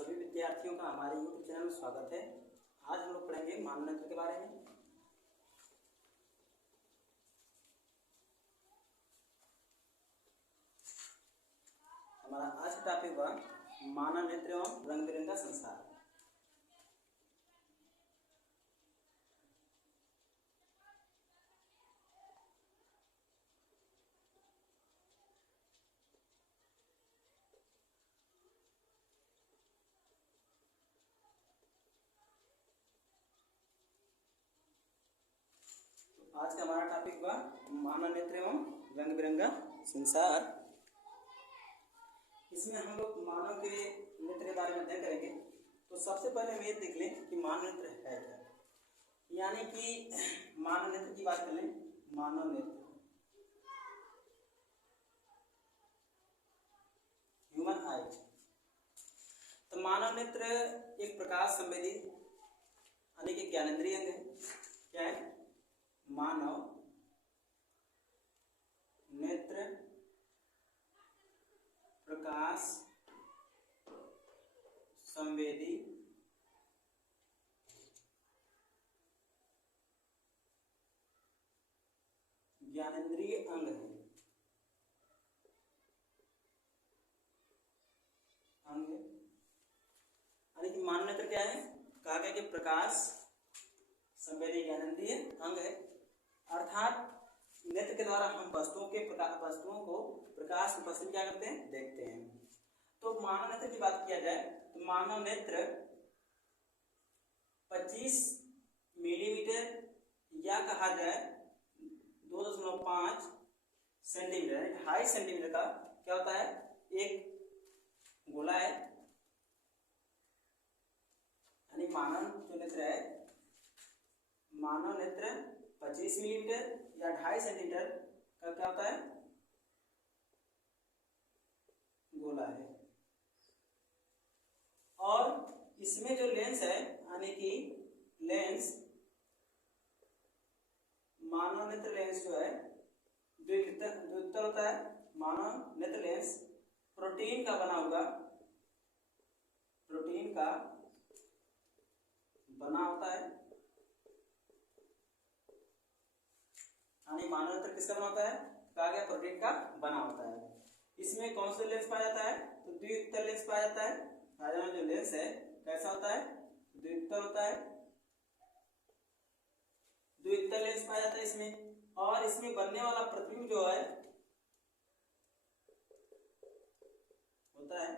सभी विद्यार्थियों का हमारे YouTube चैनल में स्वागत है। आज हम लोग पढ़ेंगे मानवनेत्र के बारे में। हमारा आज का टॉपिक हुआ मानवनेत्र एवं रंग बिरंगा संसार। आज का हमारा टॉपिक हुआ मानवनेत्र एवं रंग बिरंगा संसार। इसमें हम लोग मानव के नेत्र के बारे में अध्ययन करेंगे। तो सबसे पहले हम ये देख लें कि मानवनेत्र है क्या, यानी कि मानवनेत्र की बात कर लें। मानवनेत्र ह्यूमन आई। तो मानवनेत्र एक प्रकाश संवेदी यानी कि ज्ञानेंद्रिय अंग है। क्या है? मानव नेत्र प्रकाश संवेदी ज्ञानेंद्रिय अंग है। यानी कि मानवनेत्र क्या है? कहा गया कि प्रकाश संवेदी ज्ञानेंद्रिय अंग है। अर्थात नेत्र के द्वारा हम वस्तुओं को प्रकाश की उपस्थिति क्या करते हैं? देखते हैं। तो मानव नेत्र की बात किया जाए तो मानव नेत्र 25 मिलीमीटर या कहा जाए 2.5 सेंटीमीटर 2.5 सेंटीमीटर का क्या होता है? एक गोला है। यानी मानव जो नेत्र है, मानव नेत्र 25 मिलीमीटर या 2.5 सेंटीमीटर का क्या होता है? गोला है। और इसमें जो लेंस है, यानी कि लेंस मानव नेत्र लेंस जो है द्वितल होता है। मानव नेत्र लेंस प्रोटीन का बना होता है। यानी मानव नेत्र किसका बना होता है? कहा गया प्रोटीन का बना होता है। इसमें कौन सा लेंस पाया जाता है? तो द्वितल लेंस पाया जाता है। जो लेंस है कैसा होता है? द्वितल होता है। द्वितल लेंस पाया जाता है इसमें। और इसमें बनने वाला प्रतिबिंब जो है होता है,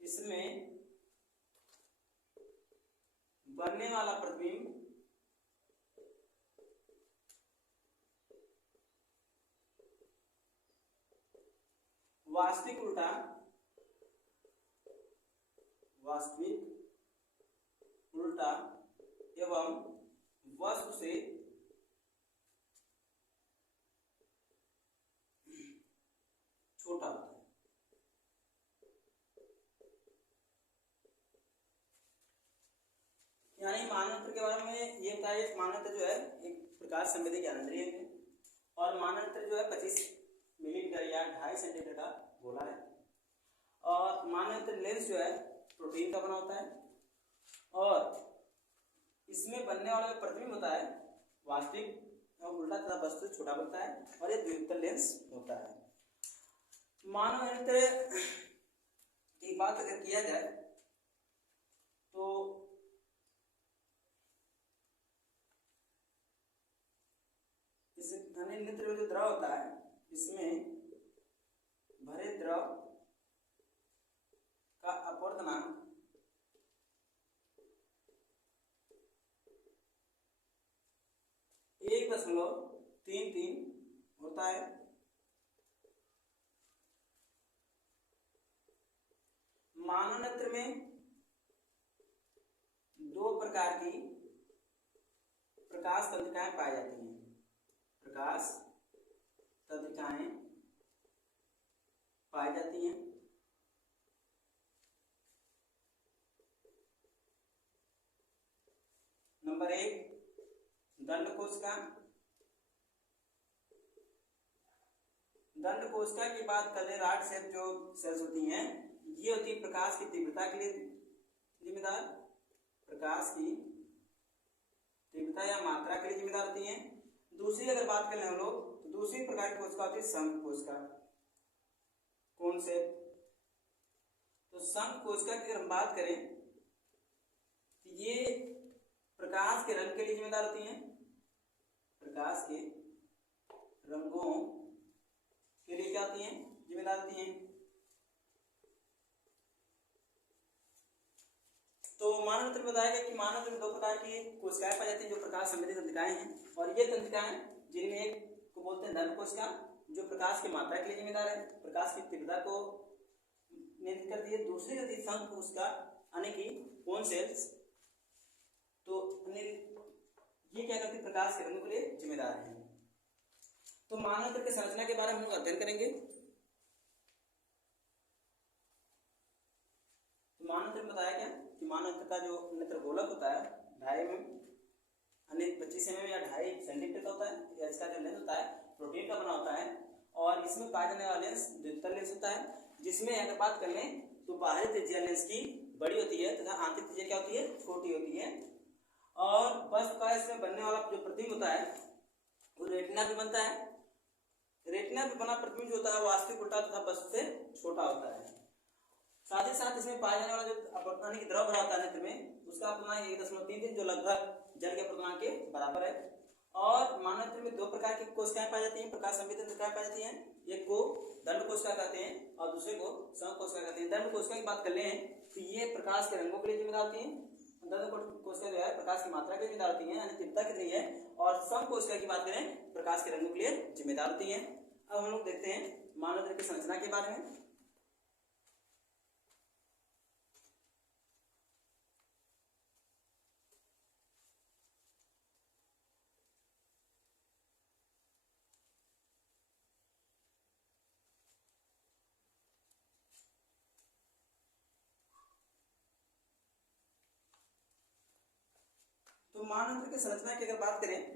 इसमें बनने वाला प्रतिबिंब वास्तविक उल्टा एवं वस्तु से छोटा होता है। यानी मानवनेत्र के बारे में ये बताइए। मानवनेत्र जो है एक प्रकाश संवेदी ज्ञानेंद्रिय है और मानवनेत्र जो है 25 मिलीमीटर या 2.5 सेंटीमीटर का गोला है। और मानवनेत्र लेंस जो है प्रोटीन का बना होता है। और इसमें बनने वाला जो प्रतिबिंब होता है वास्तविक और उल्टा तथा वस्तु छोटा बनता है। और ये द्वितल लेंस होता है। मानवनेत्र की बात अगर किया जाए तो इस नेत्र में जो द्रव होता है, इसमें भरे द्रव का अपवर्तनांक 1.33 होता है। मानवनेत्र में 2 प्रकार की प्रकाश तंत्रिकाएं पाई जाती हैं। प्रकाश तंत्रिकाएं पाई जाती हैं। नंबर 1 दंडकोशिका। दंडकोशिका की बात करें, रॉड शेप जो सेल्स होती हैं, ये होती है प्रकाश की तीव्रता के लिए जिम्मेदार, प्रकाश की तीव्रता या मात्रा के लिए जिम्मेदार होती है। दूसरी अगर बात करें हम लोग तो दूसरी प्रकार की कोशिका होती है संघ कोशिका। कौन से? तो संघ कोशिका की अगर हम बात करें तो ये प्रकाश के रंग के लिए जिम्मेदार होती हैं, प्रकाश के रंगों के लिए क्या होती हैं? जिम्मेदार होती हैं। तो मानव तंत्र बताया गया कि मानव तंत्र में दो प्रकार की कोशिकाएं पाई जाती हैं जो प्रकाश संवेदी तंत्रिकाएं हैं, और ये तंत्रिकाएं जिनमें एक को बोलते हैं धन कोशिका जो प्रकाश की मात्रा के लिए जिम्मेदार है, प्रकाश की तीव्रता को नियंत्रित करती है। दूसरी होती है संघ कोशिका यानी कि कोन सेल्स। तो ये क्या करती है? प्रकाश के रंगों के लिए जिम्मेदार है। तो मानव तंत्र की संरचना के बारे में हम लोग अध्ययन करेंगे। तो मानव तंत्र बताया क्या कि मानव तंत्र का जो नेत्र गोलक होता है 2.5 mm अन्य 25 mm या 2.5 सेंटीमीटर का होता है, या इसका जो लेंस होता है प्रोटीन का बना होता है, और इसमें पाया जाने वाला लेंस द्वितल लेंस होता है, जिसमें अगर बात कर लें तो बाहरी त्रिज्या लेंस की बड़ी होती है तथा आंतरिक त्रिज्या क्या होती है? छोटी होती है। और बस का इसमें बनने वाला जो प्रतिबिंब होता है वो रेटिना भी बनता है। रेटिना पे बना प्रतिबिंब जो होता है वास्तविक उल्टा तथा वस्तु से छोटा होता है। साथ ही साथ इसमें पाया जाने वाला जो अपवर्तनांक की द्रव होता है नेत्र में, उसका अपवर्तनांक 1.33 जो लगभग जल के अपवर्तनांक के बराबर है। और मानव तंत्र में दो प्रकार की कोशिकाएं पाई जाती हैं, प्रकाश संवेदी तंत्रिकाएं पाई जाती हैं। एक को दंड कोशिका कहते हैं और दूसरे को संघ कोशिका कहते हैं। दंड कोशिका की बात कर लें तो ये प्रकाश के रंगों के लिए जिम्मेदार होती हैं। दंड कोशिका जो है प्रकाश की मात्रा के लिए जिम्मेदार होती है, यानी तीव्रता कितनी है। और संघ कोशिका की बात करें प्रकाश के रंगों के लिए जिम्मेदार होती है। अब हम लोग देखते हैं मानव तंत्र की संरचना के बारे में। तो मानव तंत्र की संरचना की अगर बात करें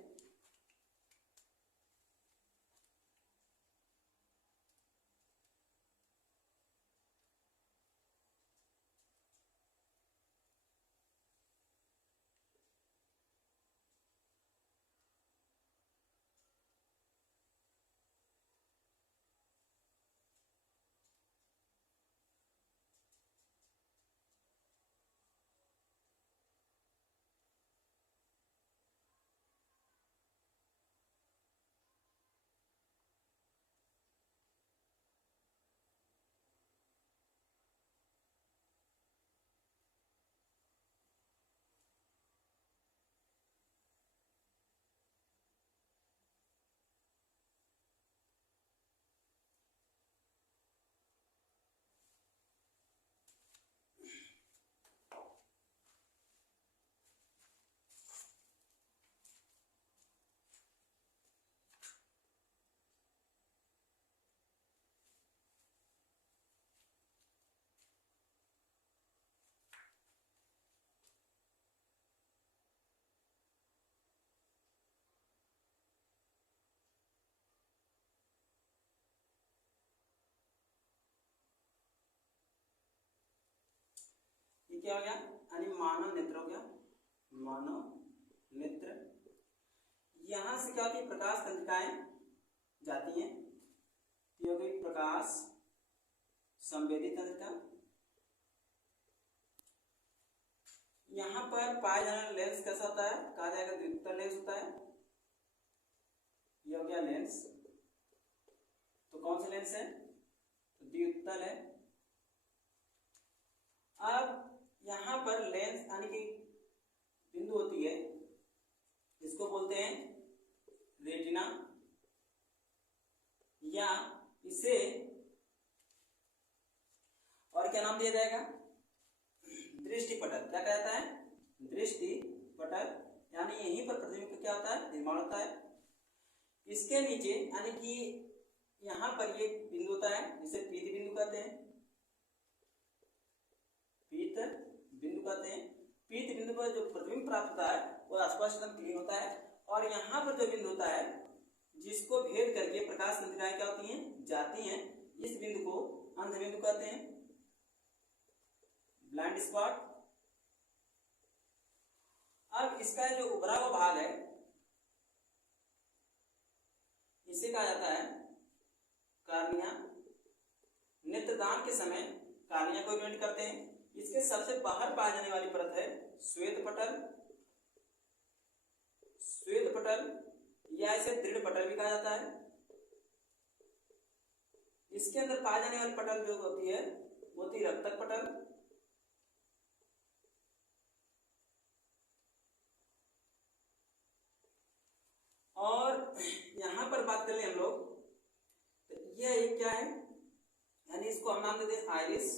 ये क्या हो गया? यानी मानव नेत्र हो गया, मानव नेत्र। यहां से क्या होती है? प्रकाश तंत्रिकाएं जाती हैं। ये हो गई प्रकाश संवेदी तंत्रिका। यहां पर पाया जाने वाला लेंस कैसा होता है? कहा जाएगा द्वितल लेंस होता है। ये हो गया लेंस। तो कौन सा लेंस है? तो द्वितल है। अब यहां पर लेंस यानी कि बिंदु होती है, इसको बोलते हैं रेटिना, या इसे और क्या नाम दिया जाएगा? दृष्टिपटल। क्या कहता है? दृष्टिपटल। यानी यहीं पर प्रतिबिंब क्या होता है? निर्माण होता है। इसके नीचे यानी कि यहां पर ये बिंदु होता है जिसे पीत बिंदु कहते हैं, पीत बिंदु कहते हैं। पीत बिंदु पर जो प्रतिबिंब प्राप्त होता है वो स्पष्ट एकदम क्लीन होता है। और यहाँ पर जो बिंदु होता है जिसको भेद करके प्रकाश तंत्रिकाएं क्या होती हैं? जाती हैं, इस बिंदु को अंध बिंदु कहते हैं। Blind spot. अब इसका जो उभरा हुआ भाग है इसे कहा जाता है कार्निया। नेत्रदान के समय कार्निया को इवेंट करते हैं। इसके सबसे बाहर पाई जाने वाली परत है श्वेत पटल, श्वेत पटल या इसे दृढ़ पटल भी कहा जाता है। इसके अंदर पाई जाने वाली पटल जो होती है वो होती है रक्तक पटल। और यहां पर बात कर ले हम लोग तो ये एक क्या है, यानी इसको हम नाम देते हैं आइरिस।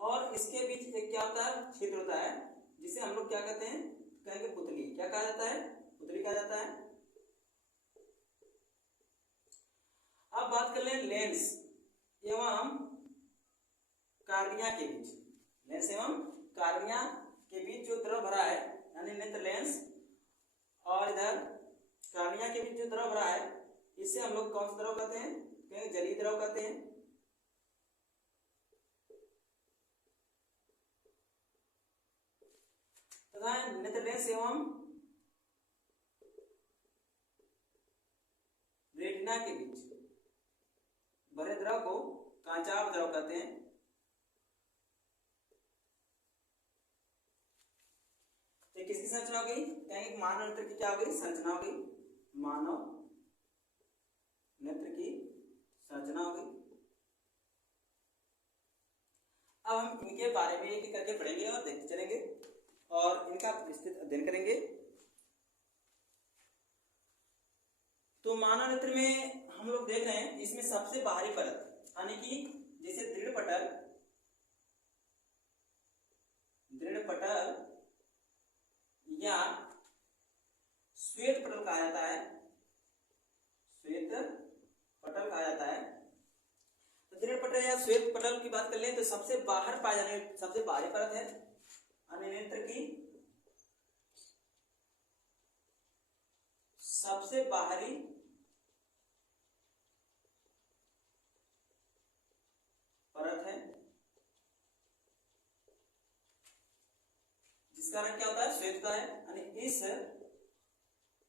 और इसके बीच एक क्या होता है, छिद्र होता है, जिसे हम लोग क्या कहते हैं, कहेंगे पुतली। क्या कहा जाता है, पुतली कहा जाता है। अब बात कर लें लेंस एवं कार्निया के बीच। लेंस एवं कार्निया के बीच जो द्रव भरा है यानी नेत्र लेंस और इधर कार्निया के बीच जो द्रव भरा है इसे हम लोग कौन सा द्रव कहते हैं, कहेंगे जलीय द्रव कहते हैं। तथा नेत्र लेंस एवं रेटिना के बीच भरे द्रव को कांचाभ द्रव कहते हैं। तो किसकी संरचना हो गई, कहेंगे मानव नेत्र की क्या हो गई, संरचना हो गई। मानव नेत्र की संरचना हो गई। अब हम इनके बारे में एक एक करके पढ़ेंगे और देखते चलेंगे और इनका विस्तृत अध्ययन करेंगे। तो मानव नेत्र में हम लोग देख रहे हैं इसमें सबसे बाहरी परत यानी कि जिसे दृढ़ पटल या श्वेत पटल कहा जाता है, श्वेत पटल कहा जाता है। तो दृढ़ पटल या श्वेत पटल की बात कर लें तो सबसे बाहर पाए जाने सबसे बाहरी परत है नेत्र की सबसे बाहरी परत है, जिसका रंग क्या होता है, श्वेत का है। यानी इस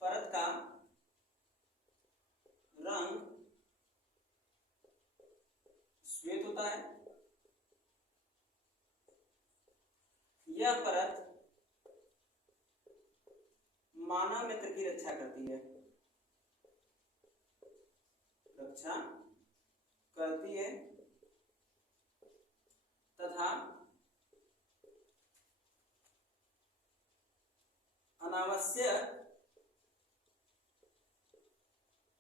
परत का रंग श्वेत होता है। यह परत मानव नेत्र की रक्षा करती है, रक्षा करती है तथा अनावश्यक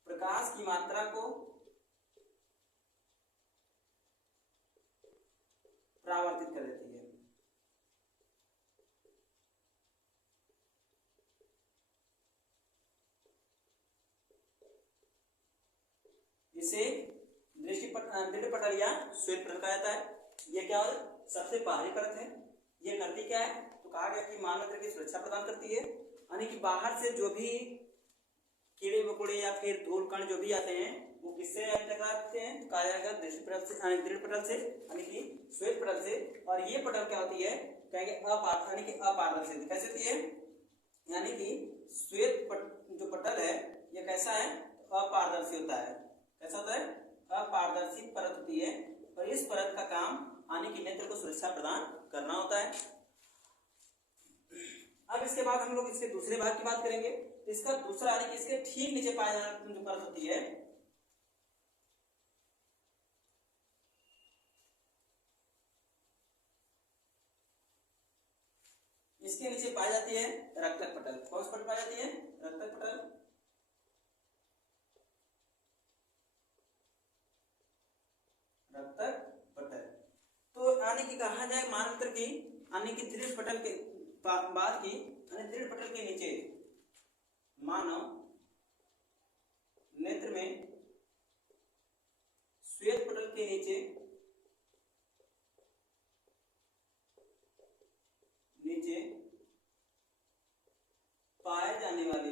प्रकाश की मात्रा को परावर्तित कर देती है। इसे दृढ़ पटल या श्वेत पटल कहा जाता है। यह क्या है, सबसे बाहरी परत है। यह करती क्या है, तो कहा गया कि मानव नेत्र की सुरक्षा प्रदान करती है, यानी कि बाहर से जो भी कीड़े मकोड़े या फिर धूल कण जो भी आते हैं वो किससे टकराते हैं, कहा जाएगा दृढ़ पटल से यानी कि श्वेत पटल से। और ये पटल क्या होती है, कहेंगे अपारदर्शी। कैसे होती है, यानी कि श्वेत जो पटल है ये कैसा है, अपारदर्शी होता है। कैसा होता है, अपारदर्शी परत होती है। और इस परत का काम यानी कि नेत्र को सुरक्षा प्रदान करना होता है। अब इसके बाद हम लोग इसके दूसरे भाग की बात करेंगे। तो इसका दूसरा यानी कि इसके ठीक नीचे पाए जाने जो परत होती है इसके नीचे पाई जाती है रक्तक पटल। कौन सी पटल पाई जाती है, रक्तक पटल। रक्तक पटल तो यानी कि कहा जाए मानव नेत्र की यानी कि दृढ़ पटल के बाद की दृढ़ पटल के नीचे मानव नेत्र में श्वेत पटल के नीचे पाए जाने वाले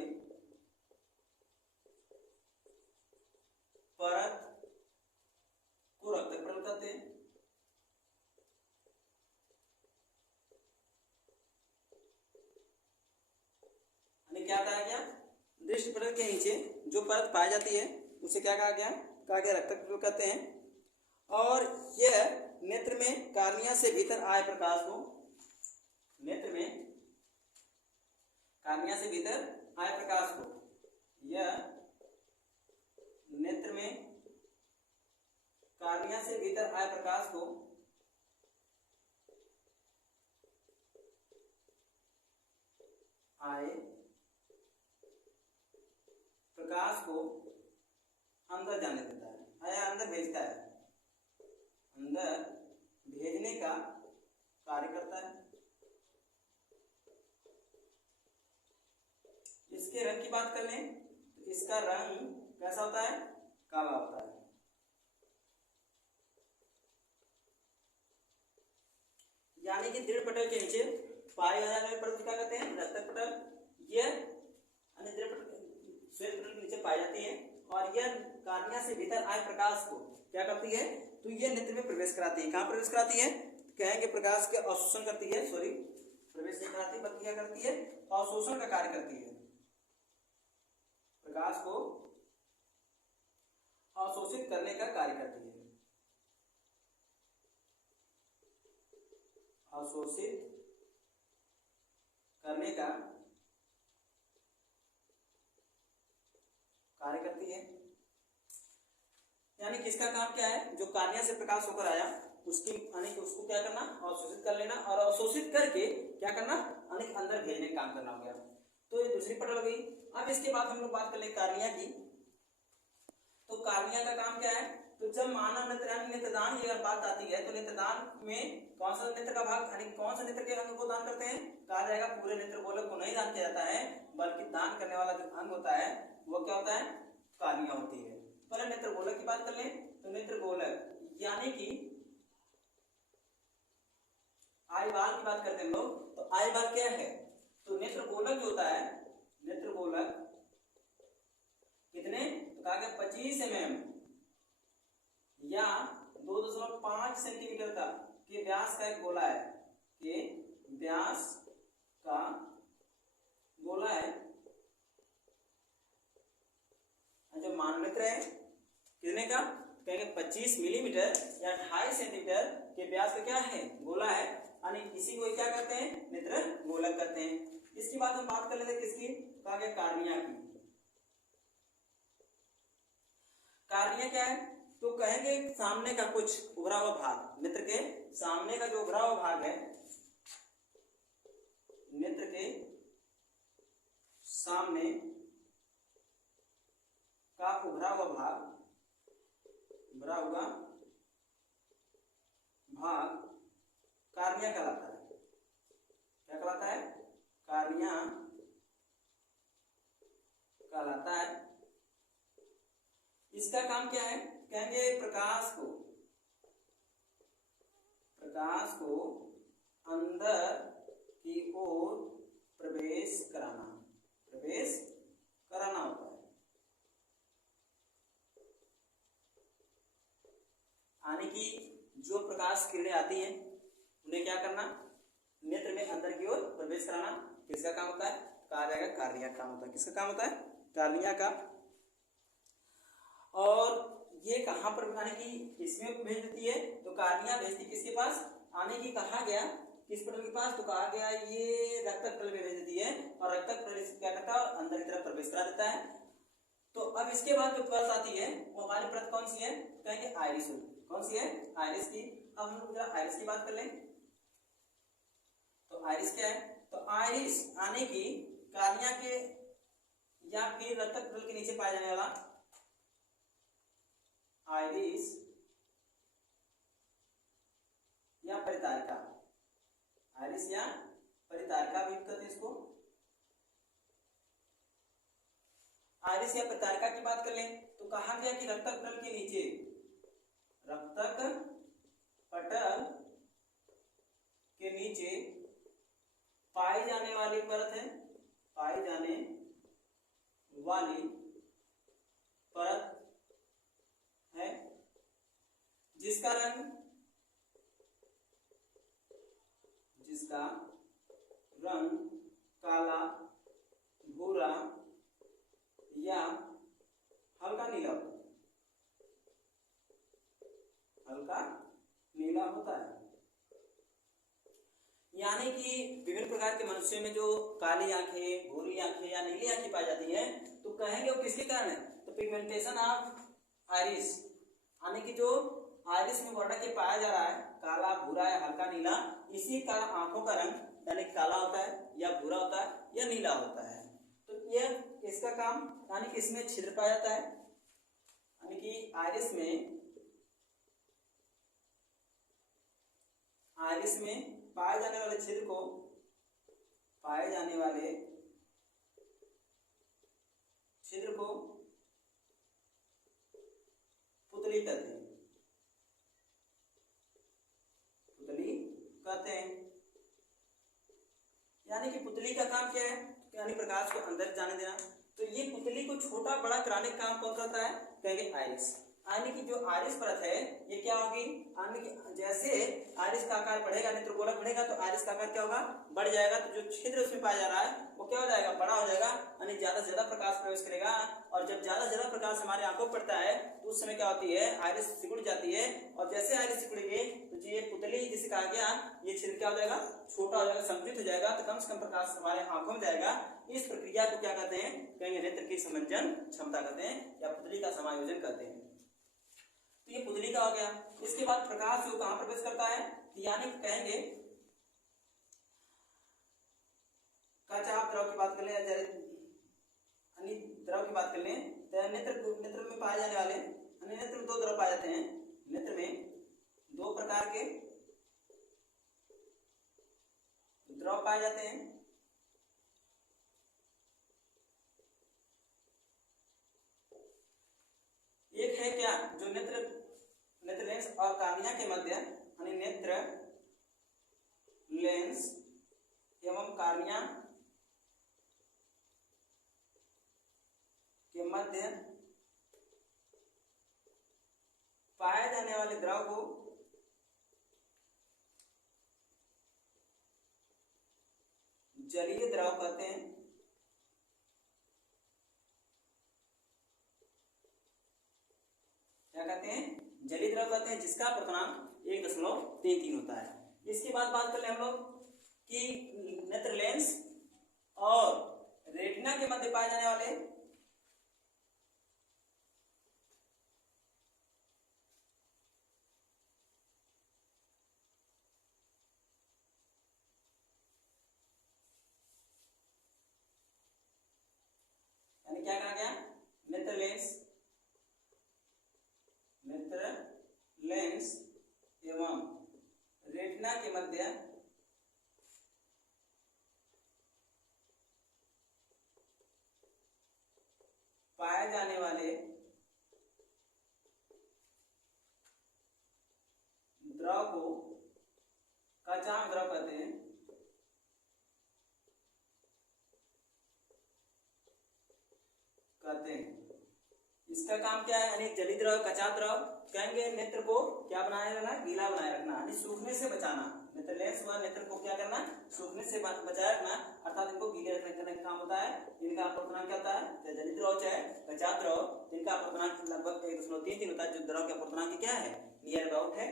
परत को रक्तक पटल कहते हैं। क्या बताया गया, दृष्टि पटल के नीचे जो परत पाई जाती है उसे क्या कहा गया रक्तक पटल कहते हैं। और यह नेत्र में कार्निया से भीतर आए प्रकाश को, नेत्र में कार्निया से भीतर आए प्रकाश को, यह नेत्र में कार्निया से भीतर आए प्रकाश को अंदर जाने देता है या अंदर भेजता है, अंदर भेजने का कार्य करता है। इसके रंग की बात कर लें तो इसका रंग कैसा होता है, काला होता है। यानी कि दृढ़ पटल के नीचे पाए जाने वाले परत क्या कहते हैं, रक्तक पटल। यह अन्य दृढ़ पटल श्वेत पटल के नीचे पाई जाती है और यह कार्निया से भीतर आए प्रकाश को क्या करती है, तो यह नेत्र में प्रवेश कराती है। कहां प्रवेश कराती है, कहेंगे प्रकाश के अवशोषण करती है, सॉरी प्रवेश नहीं कराती बल्कि क्या करती है, अवशोषण का कार्य करती है। प्रकाश को अवशोषित करने का कार्य करती है, अवशोषित करने का कार्य करती है। यानी किसका काम क्या है, जो कार्निया से प्रकाश होकर आया उसकी अनेक उसको क्या करना, अवशोषित कर लेना और अवशोषित करके क्या करना, अनेक अंदर भेजने का काम करना हो गया। तो ये दूसरी पटल हो गई। अब इसके बाद हम लोग बात कर ले कार्निया की। तो कार्निया का काम क्या है, तो जब मानव नेत्र नेत्रदान की अगर बात आती है तो नेत्रदान में कौन सा नेत्र का भाग यानी कौन सा नेत्र के अंग को दान करते हैं, कहा जाएगा पूरे नेत्र गोलक को नहीं दान किया जाता है बल्कि दान करने वाला जो अंग होता है वो क्या होता है, कार्निया होती है। पहले नेत्र गोलक की बात कर लें तो नेत्र गोलक यानी कि आईबाल की बात करते हैं हम लोग, तो आईबाल क्या है, तो नेत्र गोलक जो होता है, नेत्र गोलक कितने, तो कहा गया 25 mm या 2.5 सेंटीमीटर का के व्यास का एक गोला है, के व्यास का गोला है। जो मानव नेत्र है कितने का, कहेंगे 25 मिलीमीटर या 2.5 सेंटीमीटर के व्यास का क्या है, गोला है। यानी इसी को क्या कहते हैं, नेत्र गोलक कहते हैं। इसके बाद हम बात कर लेते हैं किसकी, कहा गया कार्निया की। कार्निया क्या है, तो कहेंगे सामने का कुछ उभरा हुआ भाग, नेत्र के सामने का जो उभरा हुआ भाग है, नेत्र के सामने का उभरा हुआ भाग, उभरा हुआ भाग कार्निया कहलाता है। क्या कहलाता है, कार्निया कहलाता है। इसका काम क्या है, कहेंगे प्रकाश को अंदर की ओर प्रवेश कराना होता है। यानी कि जो प्रकाश किरणें आती हैं उन्हें क्या करना, नेत्र में अंदर की ओर प्रवेश कराना, किसका काम होता है, कहा जाएगा कार्निया काम होता है। किसका काम होता है, कार्निया का। और ये कहां पर यानी कि इसमें भेज देती है, तो कार्निया भेजती किसके पास, आने की कहा गया किस पटल के पास, तो कहा गया ये रक्तक पटल में भेज देती है और रक्तक पटल क्या करता है, अंदर की तरफ प्रवेश करा देता है। तो अब इसके बाद जो परत आती है वो हमारी परत कौन सी है, कहेंगे आइरिस। कौन सी है, आइरिस की। अब हम लोग जरा आइरिस की बात कर लें तो आइरिस क्या है, तो आइरिस आने की कार्निया के या फिर रक्तक पटल के नीचे पाया जाने वाला आइरिस या परितारिका, आइरिस या परितारिका भी कहते हैं इसको। आइरिस या परितारिका की बात कर लें तो कहा गया कि रक्तक पटल के नीचे, रक्तक पटल के नीचे पाई जाने वाली परत है, पाई जाने वाली परत है जिसका रंग काला भूरा या हल्का नीला होता है, हल्का नीला होता है। यानी कि विभिन्न प्रकार के मनुष्यों में जो काली आंखें, भूरी आंखें या नीली आंखें पाई जाती है, तो कहेंगे वो किसके कारण है? तो पिगमेंटेशन ऑफ आइरिस, यानी कि जो आइरिस में वर्णक के पाया जा रहा है काला, भूरा या हल्का नीला, इसी कारण आंखों का रंग यानी काला होता है या भूरा होता है या नीला होता है। तो ये इसका काम, यानी कि इसमें छिद्र पाया जाता है, यानी कि आइरिस में पाए जाने वाले छिद्र को, पाए जाने वाले छिद्र को पुतली कहते हैं, पुतली कहते हैं। यानी कि पुतली का काम क्या है? यानी प्रकाश को अंदर जाने देना। तो ये पुतली को छोटा बड़ा कराने का काम कौन करता है? कहेंगे आइरिस। यानी कि जो आइरिस परत है ये क्या होगी? यानी कि जैसे आइरिस का आकार बढ़ेगा, नेत्रगोलक बढ़ेगा, तो आइरिस का आकार क्या होगा? बढ़ जाएगा। तो जो छिद्र उसमें पाया जा रहा है वो क्या हो जाएगा? बड़ा हो जाएगा, यानी ज्यादा से ज्यादा प्रकाश प्रवेश करेगा। और जब ज्यादा से ज्यादा प्रकाश हमारे आंखों पर पड़ता है तो उस समय क्या होती है? आइरिस सिकुड़ जाती है। और जैसे आइरिस सिकुड़ेगी तो ये पुतली जिसे कहा गया, ये छिद्र क्या हो जाएगा? छोटा हो जाएगा, संकुचित हो जाएगा, तो कम से कम प्रकाश हमारे आंखों में जाएगा। इस प्रक्रिया को क्या कहते हैं? कहेंगे नेत्र की समंजन क्षमता कहते हैं या पुतली का समायोजन कहते हैं। तो ये पुतली का हो गया। इसके बाद प्रकाश जो कहां प्रवेश करता है? यानी कहेंगे कचाप द्रव की बात कर लें, द्रव की बात कर लें, तो नेत्र में पाए जाने वाले, नेत्र में दो द्रव पाए जाते हैं। नेत्र में दो प्रकार के द्रव पाए जाते हैं। एक है क्या? जो नेत्र लेंस और कार्निया के मध्य, यानी नेत्र लेंस एवं कार्निया के मध्य पाए जाने वाले द्रव को जलीय द्रव कहते हैं। क्या कहते हैं? जलीय द्रव कहते हैं, जिसका अपूर्णांक 1.33 होता है। इसके बाद बात कर ले हम लोग कि नेत्र लेंस और रेटिना के मध्य पाए जाने वाले यानी क्या कहा गया? नेत्र लेंस एवं रेटिना के मध्य पाए जाने वाले द्रव को कचाप द्रव कहते हैं। इसका काम क्या है? यानी जलीय द्रव, कचाप द्रव, कहेंगे नेत्र को क्या बनाए रखना? गीला बनाए रखना, यानी सूखने से बचाना। नेत्र लेंस व नेत्र को क्या करना? सूखने से बचाए रखना, अर्थात इनको गीले रखने का काम होता है। इनका अपूर्णांक क्या होता है? जलीय द्रव चाहे कचाप द्रव, इनका अपूर्णांक लगभग 1.33 होता है। जो द्रव का अपूर्णांक क्या है? नियर अबाउट है।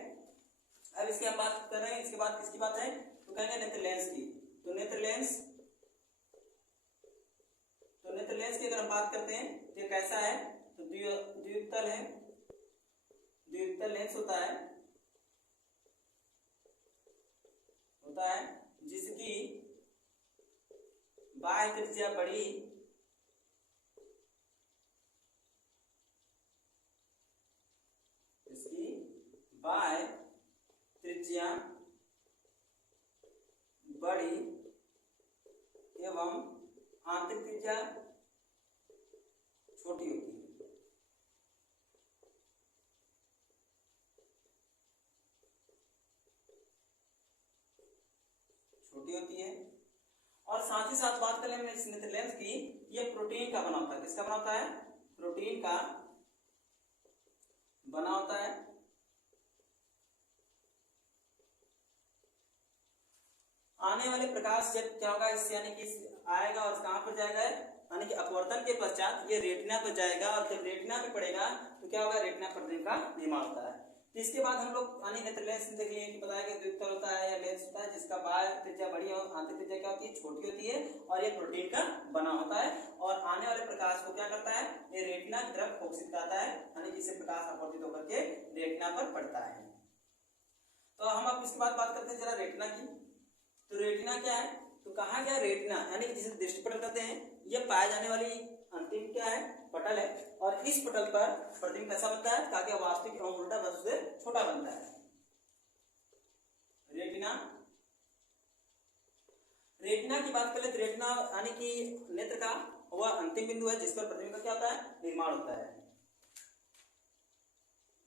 अब इसकी हम बात कर रहे हैं, इसके बाद किसकी बात है? तो कहेंगे नेत्र लेंस की। तो नेत्र लेंस की अगर हम बात करते हैं तो ये कैसा है? तो द्वितल है, द्वितल लेंस होता है जिसकी बाह्य त्रिज्या बड़ी एवं आंतरिक त्रिज्या छोटी होती है। और साथ ही साथ बात करें नेत्र लेंस की, ये प्रोटीन का बना होता है। किसका बना होता है? प्रोटीन का बना होता है। आने वाले प्रकाश जब क्या होगा, इससे यानी कि आएगा और कहां पर जाएगा? यानी कि अपवर्तन के पश्चात ये रेटिना पर जाएगा और जब रेटिना पे पड़ेगा तो क्या होगा, रेटिना प्रतिबिंब का निर्माण होता है। तो इसके बाद हम लोग यानी नेत्र लेंस देख लिए कि बताया कि द्वितल होता है या लेंस होता है जिसका बाह्य त्रिज्या बड़ी और आंतरिक त्रिज्या क्या होती है, छोटी होती है और ये प्रोटीन का बना होता है और आने वाले प्रकाश को क्या करता है, ये रेटिना की तरफ फोकसित करता है यानी कि इससे प्रकाश अपवर्तित होकर के रेटिना पर पड़ता है। तो हम अब इसके बाद बात करते हैं जरा रेटिना की। तो रेटिना क्या है, तो कहा गया रेटिना यानी कि जिसे दृष्टिपटल कहते हैं, यह पाए जाने वाली अंतिम क्या है, पटल है और इस पटल पर प्रतिबिंब कैसा बनता है, ताकि वास्तविक एवं उल्टा वस्तु से छोटा बनता है। रेटिना, रेटिना की बात करें तो रेटिना यानी कि नेत्र का वह अंतिम बिंदु है जिस पर प्रतिबिंब का क्या होता है, निर्माण होता है।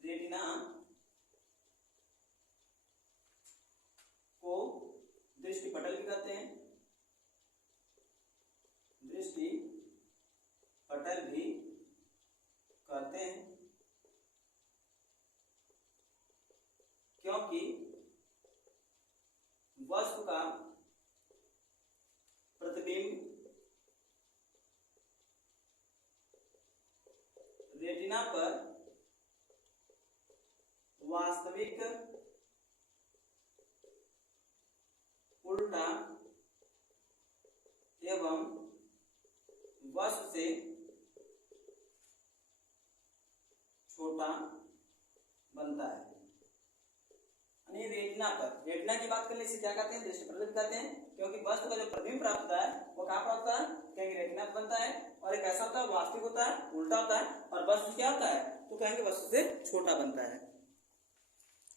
रेटिना को दृष्टि पटल भी कहते हैं, दृष्टि पटल भी कहते हैं, क्योंकि वस्तु का प्रतिबिंब रेटिना पर वास्तविक, उल्टा एवं वस्तु से छोटा बनता है। यानी रेटिना पर, रेटिना की बात करने से क्या कहते हैं, दृष्टिपटल कहते हैं, क्योंकि वस्तु का जो प्रतिबिंब प्राप्त होता है वो कहाँ प्राप्त होता है, कहेंगे रेटिना पर बनता है और एक ऐसा होता है वास्तविक होता है, उल्टा होता है और वस्तु क्या होता है, तो कहेंगे वस्तु से छोटा बनता है।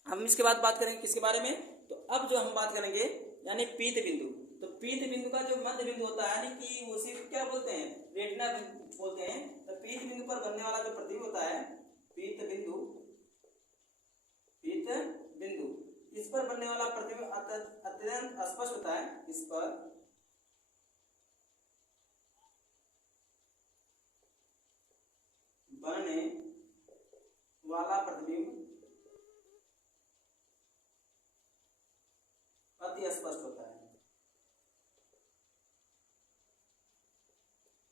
हम इसके बाद बात करेंगे किसके बारे में, तो अब जो हम बात करेंगे यानी पीत बिंदु। तो पीत बिंदु का जो मध्य बिंदु होता है यानी कि उसे क्या बोलते हैं, रेटिना बोलते हैं। तो पीत बिंदु पर बनने वाला जो प्रतिबिंब होता है, पीत बिंदु, पीत बिंदु, इस पर बनने वाला प्रतिबिंब अत्यंत स्पष्ट होता है। इस पर बनने वाला प्रतिबिंब अति स्पष्ट होता है,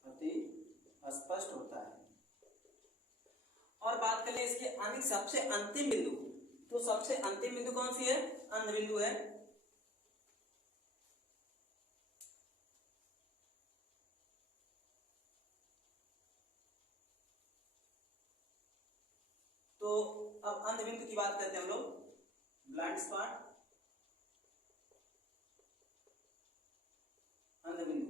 अति स्पष्ट होता है। और बात करें इसके यानी सबसे अंतिम बिंदु, तो सबसे अंतिम बिंदु कौन सी है, अंध बिंदु है। तो अब अंध बिंदु की बात करते हैं हम लोग, ब्लाइंड स्पॉट, अंध बिंदु।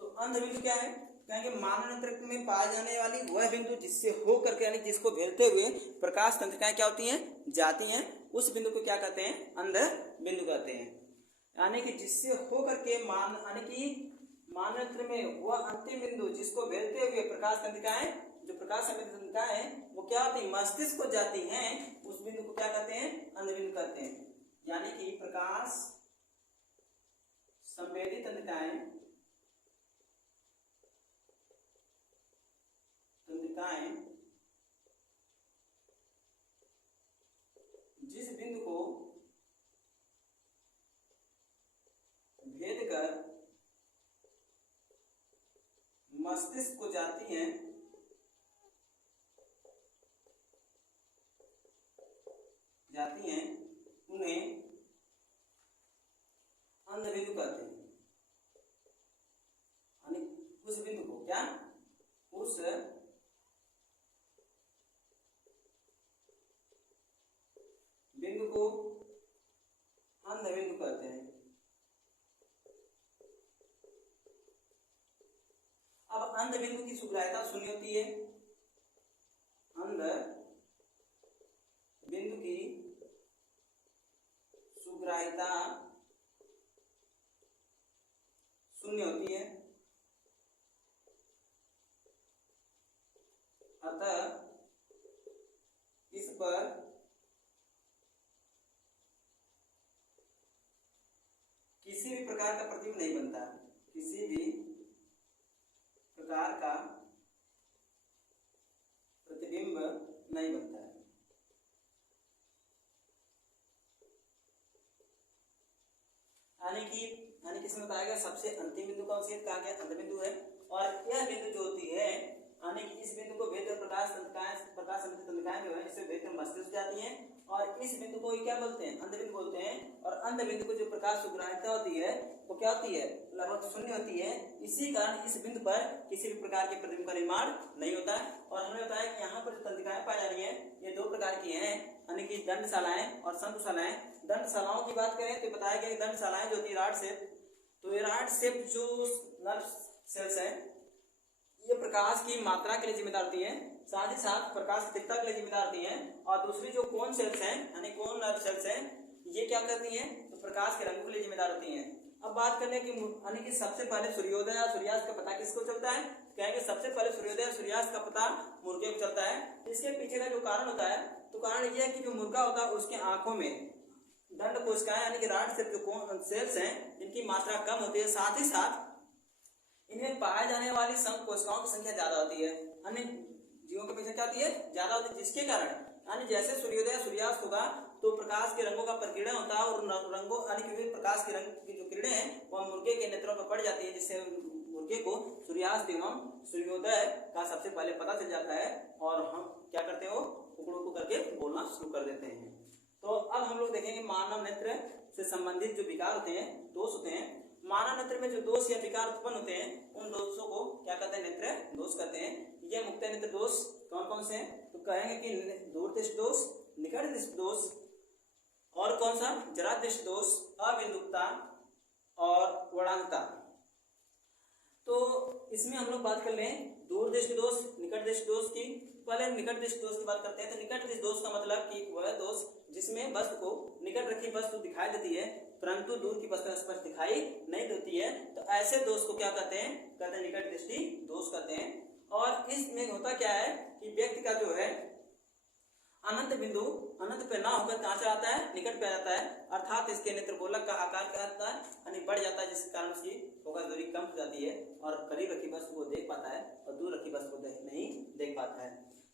तो अंध बिंदु क्या है, कहेंगे मानव नेत्र में पाए जाने वाली वह बिंदु जिससे हो करके यानी जिसको घेरते हुए प्रकाश तंत्रिकाएं क्या होती हैं, जाती हैं, उस बिंदु को क्या कहते हैं, अंध बिंदु कहते हैं। यानी कि जिससे हो करके यानी कि मानव नेत्र में वह अंतिम बिंदु जिसको घेरते हुए प्रकाश तंत्रिकाएं, जो प्रकाश संवेदी तंत्रिकाएं हैं वो क्या होती है, मस्तिष्क को जाती हैं, उस बिंदु को क्या कहते हैं, अंध बिंदु कहते हैं। यानी कि प्रकाश संवेदी तंत्रिकाएं जिस बिंदु को भेद कर मस्तिष्क को जाती हैं, उन्हें अंध बिंदु कहते हैं। यानी उस बिंदु को क्या, उस बिंदु को अंध बिंदु कहते हैं। अब अंध बिंदु की सुग्राह्यता शून्य होती है, अंध बिंदु की सुग्राह्यता शून्य होती है, अतः इस पर किसी भी प्रकार का प्रतिबिंब नहीं बनता, किसी भी प्रकार का प्रतिबिंब नहीं बनता है। यानी कि इसमें बताया गया सबसे अंतिम बिंदु कौन सी है, कहा गया अंध बिंदु है और यह बिंदु जो होती है यानी कि इस बिंदु को भेद प्रकाश संबंधित तंत्रिकाएं जो है इससे भेद मस्तिष्क जाती हैं और इस बिंदु को क्या बोलते हैं, अंधबिंदु बोलते हैं। और अंधबिंदु को जो प्रकाश सुग्राह्यता होती है वो क्या होती है, लगभग शून्य होती है। इसी कारण इस बिंदु पर किसी भी प्रकार के प्रतिबिंब का निर्माण नहीं होता है। और हमने बताया कि यहाँ पर जो तंत्रिकाएं पाई जा रही है ये दो प्रकार की हैं, यानी कि दंडशालाएं और शंकुशालाएं। दंडशालाओं की बात करें तो बताया गया कि दंडशालाएं जो होती है रॉड शेप, तो ये रॉड शेप जो नर्व सेल्स है ये प्रकाश की मात्रा के लिए जिम्मेदार होती है, साथ ही साथ प्रकाश की तीव्रता के लिए जिम्मेदार होती हैं। और दूसरी जो कोन सेल्स हैं यानी कोन नर्व सेल्स हैं ये क्या करती हैं, तो प्रकाश के रंगों के लिए जिम्मेदार होती हैं। अब बात करने की यानी कि सबसे पहले सूर्योदय और सूर्यास्त का पता किसको चलता है, कहेंगे सबसे पहले सूर्योदय और सूर्यास्त का पता मुर्गे को चलता है। इसके पीछे का जो कारण होता है, तो कारण यह है कि जो मुर्गा होता है उसके आंखों में दंड कोशिकाएं यानी कि रॉड शेप जो सेल्स हैं इनकी मात्रा कम होती है, साथ ही साथ इनमें पाए जाने वाली संघ कोशिकाओं की संख्या ज्यादा होती है, अन्य जीवों की अपेक्षा क्या होती है, ज्यादा होती है। जिसके कारण यानी जैसे सूर्योदय सूर्यास्त होगा तो प्रकाश के रंगों का प्रकीर्णन होता है और रंगों यानी कि प्रकाश के रंग की जो किरणें हैं वह मुर्गे के नेत्रों पर पड़ जाती है, जिससे मुर्गे को सूर्यास्त एवं सूर्योदय का सबसे पहले पता चल जाता है और हम क्या करते हो कुकड़ों करके बोलना शुरू कर देते हैं। तो अब हम लोग देखेंगे मानव नेत्र से संबंधित जो विकार होते हैं, दोष होते हैं। मानव नेत्र में जो दोष या विकार उत्पन्न होते हैं उन दोषों को क्या कहते हैं, नेत्र दोष कहते हैं। ये मुख्य नेत्र दोष कौन कौन से हैं, तो कहेंगे कि दूरदृष्टि दोष, निकट दृष्टि दोष और कौन सा, जरा दृष्टि दोष, अबिंदुकता और वर्णांकता। तो इसमें हम लोग बात कर लें दूरदृष्टि दोष, निकट दृष्टि दोष की। पहले निकट दृष्टि दोष की बात करते हैं। तो निकट दृष्टि दोष का मतलब कि वह दोष जिसमें वस्तु को निकट रखी वस्तु दिखाई देती है परंतु दूर की वस्तु स्पष्ट दिखाई नहीं देती है, तो ऐसे दोष को क्या कहते हैं, कहते हैं निकट दृष्टि दोष कहते हैं। और इसमें होता क्या है कि व्यक्ति का जो है अनंत बिंदु अनंत पे ना होकर कहां से आता है, निकट पे आ जाता है, अर्थात इसके नेत्र गोलक का आकार क्या होता है, यानी बढ़ जाता है, जिसके कारण उसकी फोकस दूरी कम हो जाती है और करीब रखी वस्तु को देख पाता है और दूर रखी वस्तु को नहीं देख पाता है।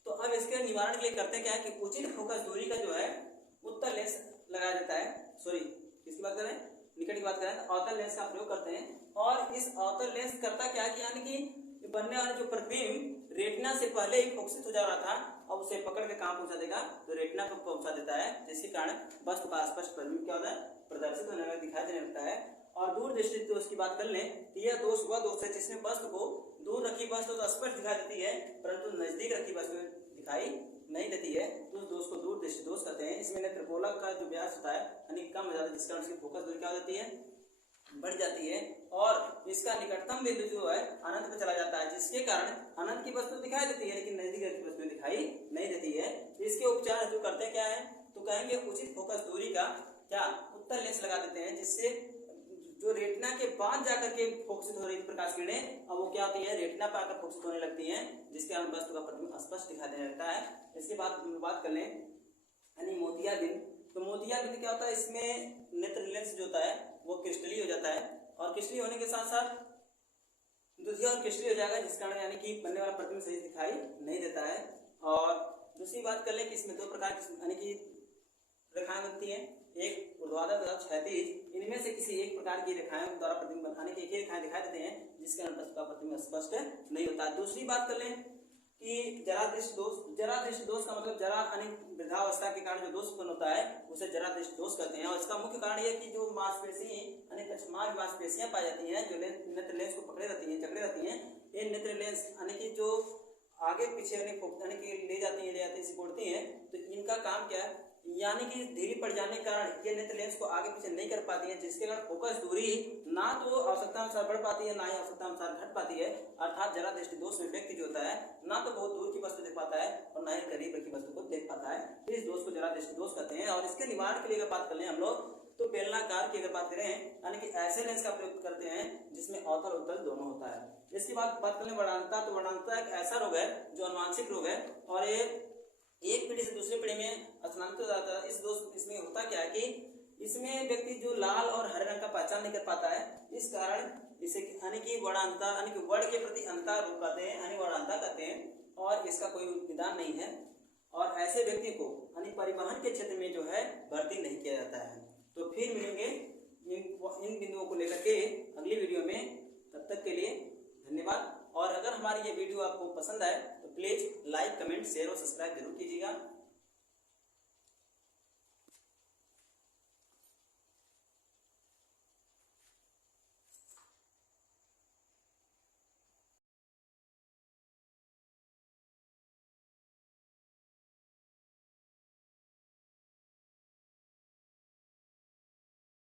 तो अब इसके निवारण के लिए करते क्या है कि उचित फोकस दूरी का जो है उत्तल लेंस लगाया जाता है, सॉरी किसकी बात करें, निकट की बात करें तो अवतल लेंस का प्रयोग करते हैं। और इस अवतल लेंस करता क्या है कि यानी कि बनने वाले जो प्रतिबिंब रेटिना से पहले ही फोकसित हो जा रहा था अब उसे पकड़ के कहां पहुंचा देगा, तो रेटिना को पहुंचा देता है, जिसके कारण वस्तु का स्पष्ट प्रतिबिंब क्या होता है, प्रदर्शित होने में दिखाई देने लगता है। और दूर दृष्टि दोष की बात कर लें तो यह दोष वह दोष है जिसमें वस्तु को दूर रखी वस्तु तो स्पष्ट दिखाई देती है परंतु नजदीक रखी वस्तु दिखाई नहीं देती है, तो उस दोष को दूर दृष्टि दोष कहते हैं। इसमें नेत्र गोलक का जो व्यास होता है यानी कम हो जाता है, जिसके कारण उसकी फोकस दूरी क्या हो जाती है, बढ़ जाती है और इसका निकटतम बिंदु जो है अनंत में चला जाता है, जिसके कारण अनंत की वस्तु दिखाई देती है लेकिन नजदीक की वस्तु दिखाई नहीं देती है। इसके उपचार जो करते क्या है, तो कहेंगे उचित फोकस दूरी का क्या उत्तल लेंस लगा देते हैं, जिससे जो रेटिना के बाद जाकर के फोकसित हो रही प्रकाश किरणें अब वो क्या होती है, रेटिना पर आकर फोकसित होने लगती हैं, जिसके कारण वस्तु का प्रतिबिंब स्पष्ट दिखाई देने लगता है। इसके बाद बात कर लें यानी मोतिया बिंदु। तो मोतिया बिंदु क्या होता है, इसमें नेत्र लेंस जो होता है वो क्रिस्टलीय हो जाता है और क्रिस्टलीय होने के साथ साथ दूसरी और क्रिस्टलीय हो जाएगा, जिस कारण यानी कि बनने वाला प्रतिबिंब सही दिखाई नहीं देता है। और दूसरी बात कर लें कि इसमें दो प्रकार की यानी कि रेखाएं बनती हैं, एक ऊर्ध्वाधर तथा क्षैतिज। इनमें से किसी एक प्रकार की रेखाएं द्वारा प्रतिबिंब बनाने के एक रेखाएं दिखाई देते हैं, जिसके कारण वस्तु का प्रतिबिंब स्पष्ट नहीं होता। दूसरी बात कर लें कि जरा दृष्टि दोष। जरा दृष्टि दोष का मतलब जरा यानी वृद्धावस्था के कारण जो दोष उत्पन्न होता है उसे जरा दृष्टि दोष कहते हैं। और इसका मुख्य कारण यह कि जो मांसपेशी यानी कछमार मांसपेशियां पाई जाती हैं जो नेत्र लेंस को पकड़े रहती हैं, जकड़े रहती हैं, ये नेत्र लेंस यानी कि जो आगे पीछे यानी कि ले जाती है सिकोड़ती हैं, तो इनका काम क्या है यानी कि ढीली पड़ जाने के कारण ये नेत्र लेंस को आगे पीछे नहीं कर पाती है, जिसके कारण फोकस दूरी ना तो आवश्यकता अनुसार बढ़ पाती है ना ही आवश्यकता अनुसार घट पाती है। अर्थात जरा दृष्टि दोष में व्यक्ति जो होता है ना तो बहुत दूर की वस्तु देख पाता है और ना ही करीब रखी वस्तु को देख पाता है, तो इस दोष को जरा दृष्टि दोष कहते हैं। और इसके निवारण के लिए अगर बात कर लें हम लोग तो बेलनाकार की अगर बात करें यानी कि ऐसे लेंस का प्रयोग करते हैं जिसमें अवतल उत्तल दोनों होता है। इसके बाद बात कर लें वर्णांकता। तो वर्णांकता एक ऐसा रोग है जो अनुवांशिक रोग है और ये एक पीढ़ी से दूसरी पीढ़ी में स्थानांतरित हो जाता है। इसमें होता क्या है कि इसमें व्यक्ति जो लाल और हरे रंग का पहचान नहीं कर पाता है, इस कारण इसे यानी कि वर्णांकता यानी कि वर्ण के प्रति अंतर रूप कहते हैं यानी वर्णांकता कहते हैं और इसका कोई निदान नहीं है और ऐसे व्यक्ति को यानी परिवहन के क्षेत्र में जो है भर्ती नहीं किया जाता है। तो फिर मिलेंगे इन बिंदुओं को लेकर के अगली वीडियो में, तब तक के लिए धन्यवाद। और अगर हमारी ये वीडियो आपको पसंद आए तो प्लीज़ लाइक, कमेंट, शेयर और सब्सक्राइब जरूर कीजिएगा।